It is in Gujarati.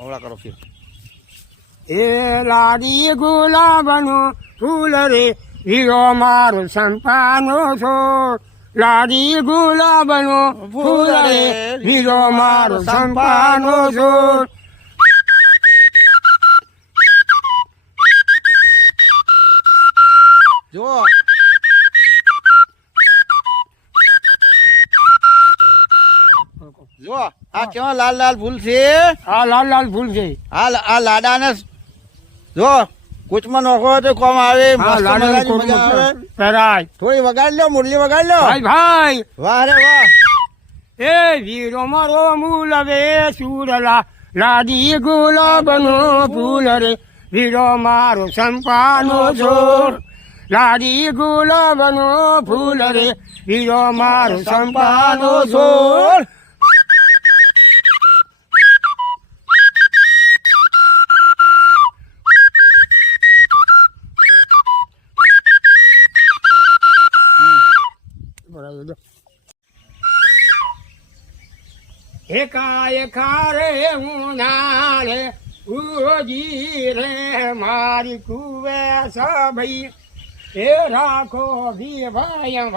હવળા કરો ફીર. એ લાડી ગુલાબનું ફૂલ રે હીરો મારો સંપાનો છો લાડી ગુલાબનું ફૂલ રે હીરો મારો સંપાનો છો જો જો આ કેવા લાલ લાલ ફૂલ છે. આ લાલ લાલ ફૂલ છે. આ લાડાને જો કૂચમાં નોખો તો કોમ આવે. થોડી વગાડી લો, મુરલી વગાડી લો ભાઈ ભાઈ. વાહ રે વાહ. એ વીરો મારો મૂલ વે સુરલા લાડી ગુલાબનો ફૂલ રે વીરો મારો સંપાનો છોડ લાડી ગુલાબનો ફૂલ રે વીરો મારો સંપાનો છોડ. એકા રે ઉનાળે ઉજી રે મારી કુવે સભઈ એ રાખો ભી ભાઈ